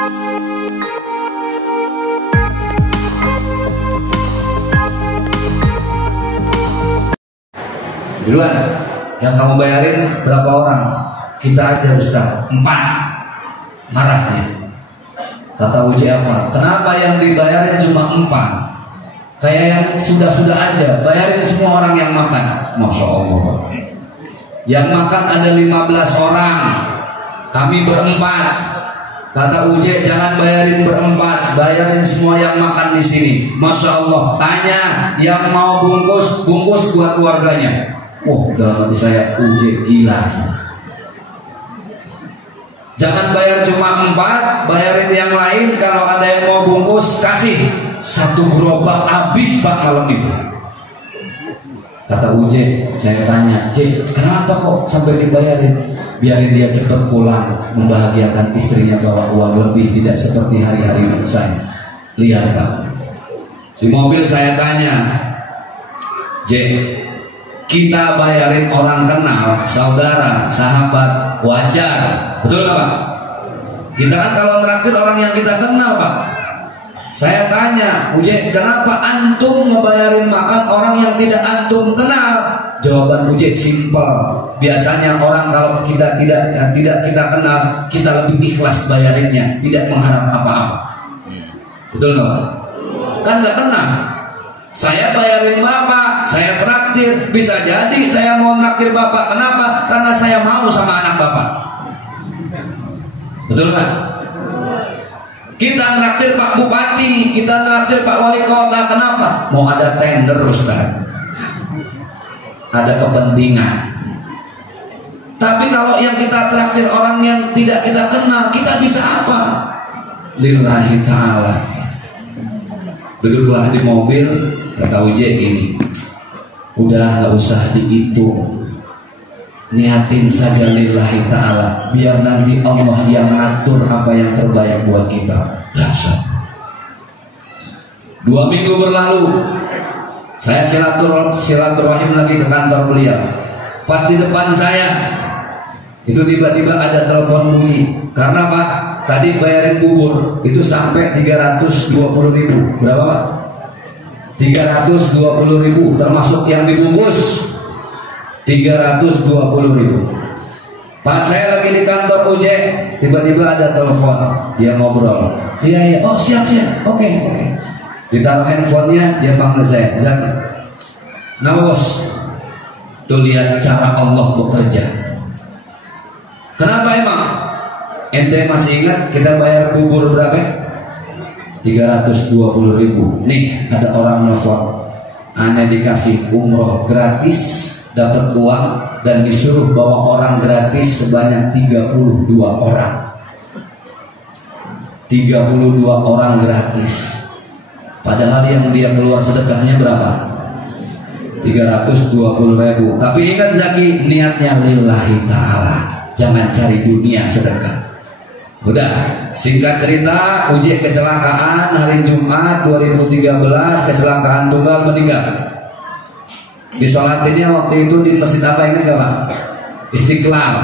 Duluan, yang kamu bayarin berapa orang? Kita aja Ustaz, 4. Marahnya. Kata Uji apa? Kenapa yang dibayarin cuma 4? Kayak yang sudah-sudah aja, bayarin semua orang yang makan. Masya Allah. Yang makan ada 15 orang, kami berempat. Kata Uji, jangan bayarin berempat, bayarin semua yang makan di sini. Masya Allah. Tanya, yang mau bungkus buat keluarganya. Oh, dalam hati saya, Uji gila. Jangan bayar cuma 4, bayarin yang lain. Kalau ada yang mau bungkus, kasih 1 gerobak habis Pak malam itu. Kata Uji, saya tanya, Cik, kenapa kok sampai dibayarin? Biarin dia cepat pulang, membahagiakan istrinya bawa uang lebih, tidak seperti hari-hari saya. Lihat Pak, di mobil saya tanya, Cik, kita bayarin orang kenal, saudara, sahabat, wajar, betul nggak Pak? Kita kan kalau traktir orang yang kita kenal Pak. Saya tanya, Uji, kenapa antum ngebayarin makan orang yang tidak antum kenal? Jawaban Uji simpel. Biasanya orang kalau kita tidak kita kenal, kita lebih ikhlas bayarinnya, tidak mengharap apa-apa. Betul nggak Pak? Kan nggak kenal. Saya bayarin Bapak, saya traktir. Bisa jadi saya mau traktir Bapak. Kenapa? Karena saya mau sama anak Bapak. Betul nggak? Kita traktir Pak Bupati, kita traktir Pak Wali Kota. Kenapa? Mau ada tender Ustaz, ada kepentingan. Tapi kalau yang kita traktir orang yang tidak kita kenal, kita bisa apa? Lillahi ta'ala. Duduklah di mobil, kata Uji ini, udah gak usah dihitung, niatin saja lillahi ta'ala, biar nanti Allah yang ngatur apa yang terbaik buat kita. Dahsyat. 2 minggu berlalu, saya silaturahim lagi ke kantor beliau. Pas di depan saya, itu tiba-tiba ada telepon bunyi. Karena Pak, tadi bayarin bubur itu sampai 320.000. Berapa Pak? 320.000 termasuk yang dibungkus 320.000. Pas saya lagi di kantor Uji, tiba-tiba ada telepon. Dia ngobrol. Iya, oh siap, oke. Ditaruh handphonenya, dia panggil saya, Zaki. Nah bos, tuh lihat cara Allah bekerja. Kenapa emang? Ente masih ingat kita bayar bubur berapa? 320.000. Nih ada orang nelfon, ane dikasih umroh gratis, dapat uang dan disuruh bawa orang gratis sebanyak 32 orang. 32 orang gratis. Padahal yang dia keluar sedekahnya berapa? 320.000. Tapi ingat Zaki, niatnya lillahi ta'ala. Jangan cari dunia sedekah. Udah, singkat cerita, Uji kecelakaan hari Jumat 2013, kecelakaan tunggal, meninggal. Disolatinnya waktu itu di masjid apa, ingat gak Pak? Istiqlal.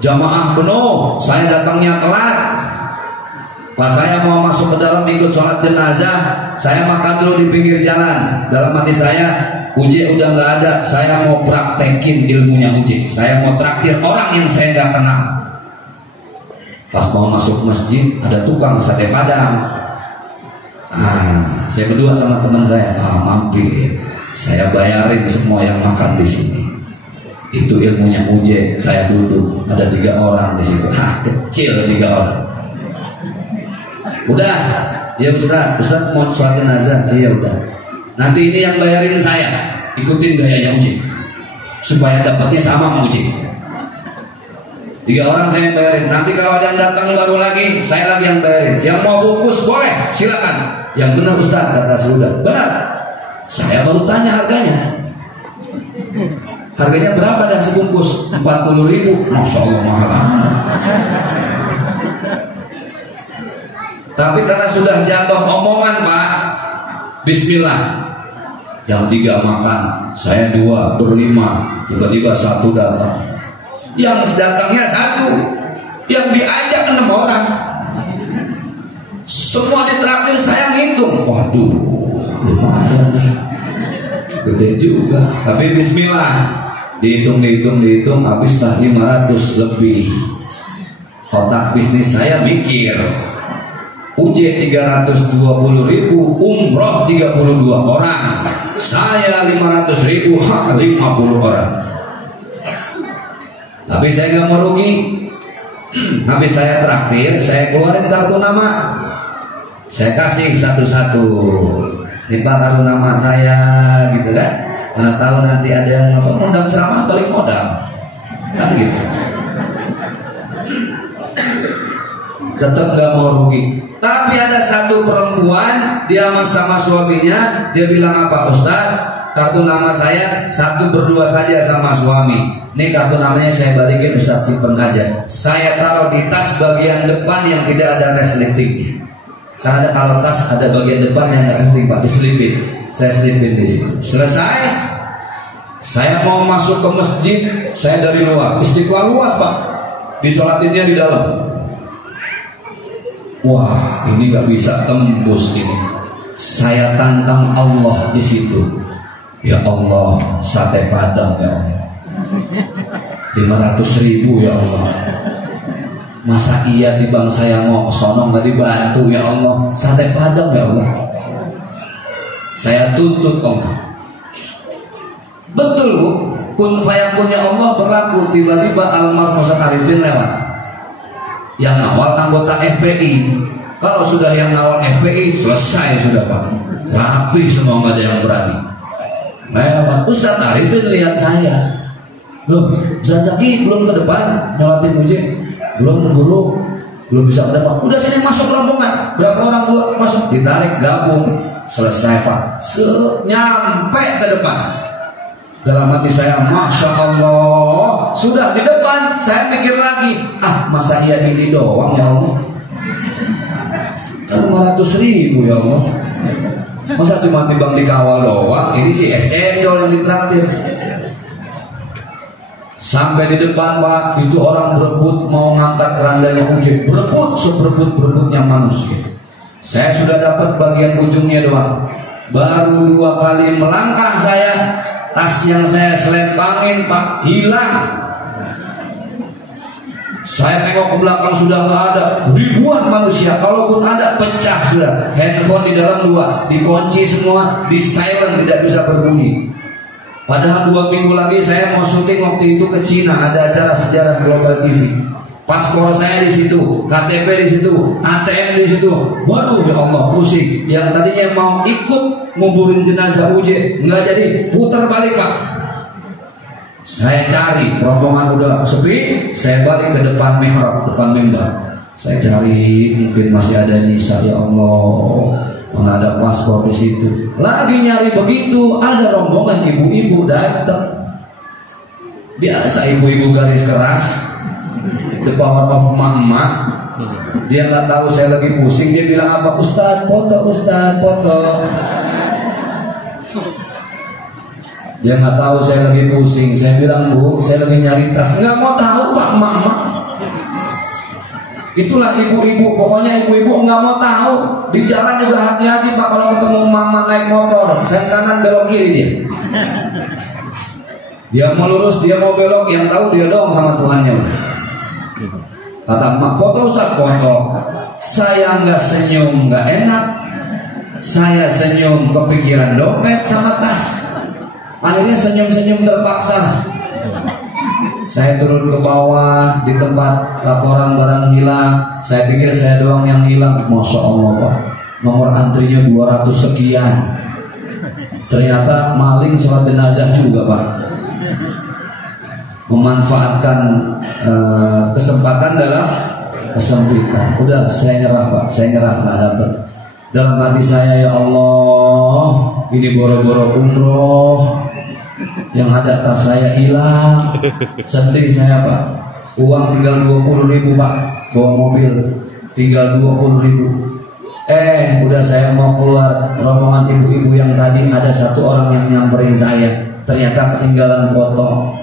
Jamaah penuh, saya datangnya telat. Pas saya mau masuk ke dalam ikut sholat jenazah, saya makan dulu di pinggir jalan. Dalam hati saya, Uji udah gak ada, saya mau praktekin ilmunya Uji. Saya mau traktir orang yang saya gak kenal. Pas mau masuk masjid, ada tukang sate padang. Saya berdua sama teman saya, mampir. Saya bayarin semua yang makan di sini. Itu ilmunya Uji. Saya duduk, ada 3 orang di situ. Kecil 3 orang. Udah, ya Ustaz mau sholat jenazah. Iya udah. Nanti ini yang bayarin saya. Ikutin gayanya Uji, supaya dapatnya sama sama Uji. 3 orang saya yang bayarin. Nanti kalau ada yang datang baru lagi, saya lagi yang bayarin. Yang mau bungkus boleh, silakan. Yang benar Ustaz, kata sudah. Benar. Saya baru tanya harganya. Harganya berapa dan sebungkus? 40.000. Masya Allah mahal. Tapi karena sudah jatuh omongan Pak, bismillah. Yang 3 makan, saya 2 berlima. Tiba-tiba 1 datang. Yang datangnya 1, yang diajak 6 orang. hitung, waduh lumayan nih, gede juga. Tapi bismillah, dihitung, habislah 500 lebih. Otak bisnis saya mikir, UJ 320.000, umroh 32 orang, saya 500.000, 50 orang. Tapi saya nggak mau rugi. Habis saya traktir, saya keluarin kartu nama, saya kasih satu-satu. Ini Pak kartu nama saya, gitu kan? Mana tahu nanti ada yang undang ceramah balik modal, kan gitu. Tetap nggak mau rugi. Tapi ada satu perempuan, dia sama suaminya, dia bilang apa, Ustaz? Kartu nama saya satu berdua saja sama suami. Ini kartu namanya saya balikin, Ustaz, simpen aja. Saya taruh di tas bagian depan yang tidak ada resletingnya. Karena ada kalau tas ada bagian depan yang tidak resleting, Pak, diselipin. Saya selipin di situ. Selesai, saya mau masuk ke masjid, saya dari luar. Istiqlal luas, Pak. Disolatinnya di dalam. Wah, ini gak bisa tembus ini. Saya tantang Allah di situ. Ya Allah, sate padang ya Allah, 500.000 ya Allah. Masa iya di bang saya mau kesonong gak dibantu ya Allah, sate padang ya Allah. Saya tuntut Allah. Betul Bu, kun fayakunnya Allah berlaku. Tiba-tiba almarhum Ustaz Arifin lewat, yang awal anggota FPI. Kalau sudah yang awal FPI, selesai sudah Pak, rapi semua, nggak ada yang berani. Lewat, Ustaz Arifin lihat saya, loh Ustaz Zaki belum ke depan nyolatin uji, belum guru, belum bisa ke depan. Udah sini masuk rombongan, berapa orang dua masuk, ditarik gabung, selesai Pak, nyampe ke depan. Dalam hati saya, Masya Allah, sudah di depan, saya pikir lagi, masa iya ini doang ya Allah, 500.000 ya Allah, masa cuma timbang dikawal doang, ini si es cendol yang ditraktir. Sampai di depan Pak, itu orang berebut mau ngangkat kerandanya uji, berebut seberebut-berebutnya manusia. Saya sudah dapat bagian ujungnya doang. Baru 2 kali melangkah saya, tas yang saya selempangin Pak hilang. Saya tengok ke belakang sudah nggak ada, ribuan manusia, kalaupun ada pecah sudah. Handphone di dalam 2, dikunci semua, di silent, tidak bisa berbunyi. Padahal 2 minggu lagi saya mau syuting waktu itu ke Cina, ada acara sejarah Global TV. Paspor saya di situ, KTP di situ, ATM di situ. Waduh ya Allah, pusing. Yang tadinya mau ikut nguburin jenazah UJ nggak jadi, putar balik Pak. Saya cari, rombongan udah sepi, saya balik ke depan mihrab, depan mimbar. Saya cari, mungkin masih ada Nisa, ya Allah, mana ada paspor di situ. Lagi nyari begitu, ada rombongan ibu-ibu datang. Biasa ibu-ibu garis keras, the power of mama. Dia nggak tahu saya lagi pusing, dia bilang apa? Ustaz, foto, Ustaz, foto. Dia nggak tahu saya lagi pusing. Saya bilang, Bu, saya lagi nyari tas. Nggak mau tahu Pak, mama. Itulah ibu-ibu, pokoknya ibu-ibu nggak mau tahu. Di jalan juga hati-hati Pak, kalau ketemu mama naik motor, sen kanan belok kiri dia. Dia mau lurus, dia mau belok, yang tahu dia dong sama Tuhannya. Kata mak, foto Ustaz, foto. Saya nggak senyum, nggak enak. Saya senyum kepikiran dompet sama tas. Akhirnya senyum-senyum terpaksa. Saya turun ke bawah di tempat laporan barang hilang. Saya pikir saya doang yang hilang. Masya Allah Pak, nomor antrinya 200 sekian. Ternyata maling sholat jenazah juga Pak. Memanfaatkan kesempatan dalam kesempitan. Udah saya nyerah Pak, saya nyerah, nggak dapet. Dalam hati saya, ya Allah, ini boro-boro umroh, yang ada tas saya hilang, sedih saya Pak. Uang tinggal 20.000 Pak, bawa mobil tinggal 20.000. Udah saya mau keluar, rombongan ibu-ibu yang tadi ada satu orang yang nyamperin saya, ternyata ketinggalan foto.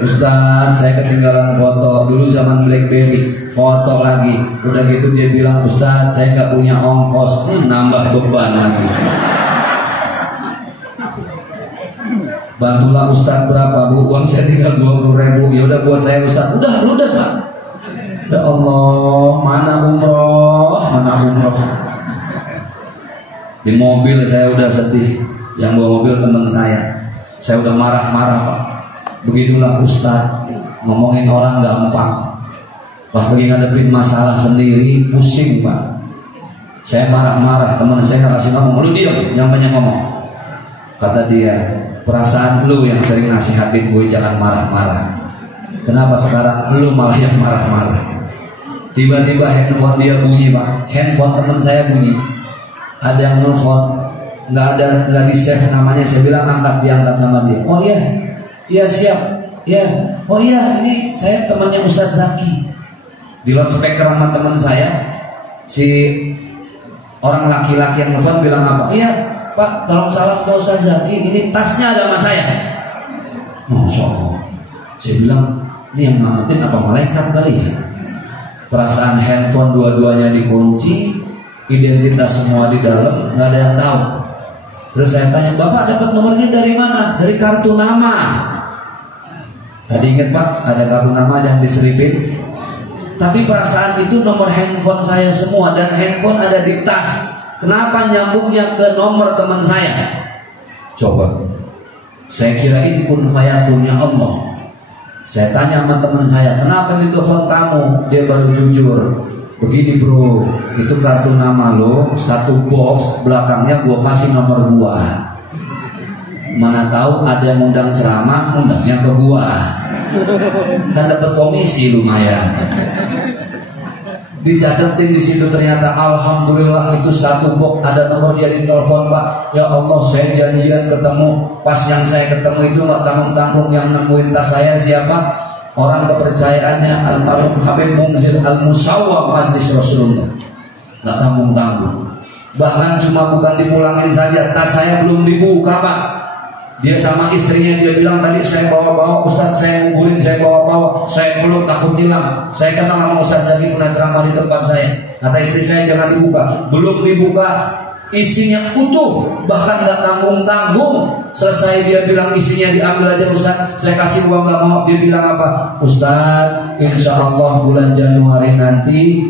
Ustaz, saya ketinggalan foto. Dulu zaman BlackBerry, foto lagi. Udah gitu dia bilang, Ustaz, saya gak punya ongkos. Nambah beban lagi. Bantulah Ustaz berapa Bu? Uang saya tinggal 20.000. Ya udah buat saya Ustaz. Udah ludes Pak. Ya Allah, mana umroh, mana umroh. Di mobil saya udah sedih. Yang bawa mobil teman saya. Saya udah marah-marah Pak. Begitulah Ustaz, ngomongin orang gampang. Pas lagi ngadepin masalah sendiri, pusing Pak. Saya marah-marah, teman saya nggak kasih ngomong. Lu diam, yang banyak ngomong. Kata dia, perasaan lu yang sering nasihatin gue jangan marah-marah. Kenapa sekarang lu malah yang marah-marah? Tiba-tiba handphone dia bunyi Pak. Handphone teman saya bunyi. Ada yang nelfon, nggak di save namanya. Saya bilang angkat, diangkat sama dia. Oh iya, iya siap. Ya, oh iya ini saya temannya Ustadz Zaki. Di loudspeaker sama teman saya, si orang laki-laki yang nelfon bilang apa? Iya Pak, tolong salam ke Ustadz Zaki. Ini tasnya ada sama saya. Masya Allah. Saya bilang, ini yang ngamatin apa malaikat kali ya? Perasaan handphone dua-duanya dikunci, identitas semua di dalam, nggak ada yang tahu. Terus saya tanya, Bapak dapat nomor ini dari mana? Dari kartu nama. Tadi ingat Pak, ada kartu nama yang diselipin. Tapi perasaan itu nomor handphone saya semua, dan handphone ada di tas. Kenapa nyambungnya ke nomor teman saya? Coba. Saya kira ini kun fayakunnya Allah. Saya tanya sama teman saya, kenapa ini telepon kamu? Dia baru jujur. Begini bro, itu kartu nama lo, satu box, belakangnya gua kasih nomor gua. Mana tahu ada yang undang ceramah, undangnya ke gua. Kan dapat komisi lumayan. Dicatetin di situ ternyata alhamdulillah itu satu box ada nomor dia di telepon Pak. Ya Allah, saya janjian ketemu. Pas yang saya ketemu itu nggak tanggung-tanggung, yang nemuin tas saya siapa? Orang kepercayaannya almarhum Habib Munzir Al-Musawwab Majlis Rasulullah. Nggak tanggung-tanggung. Bahkan cuma bukan dipulangin saja, tas saya belum dibuka Pak. Dia sama istrinya dia bilang tadi saya bawa-bawa Ustaz, saya nguburin, saya bawa-bawa, saya peluk takut hilang. Saya kenal sama Ustaz Zaki pernah ceramah di tempat saya. Kata istri saya jangan dibuka. Belum dibuka, isinya utuh, bahkan nggak tanggung-tanggung. Selesai dia bilang isinya diambil aja Ustaz, saya kasih uang nggak mau. Dia bilang apa? Ustaz, insya Allah bulan Januari nanti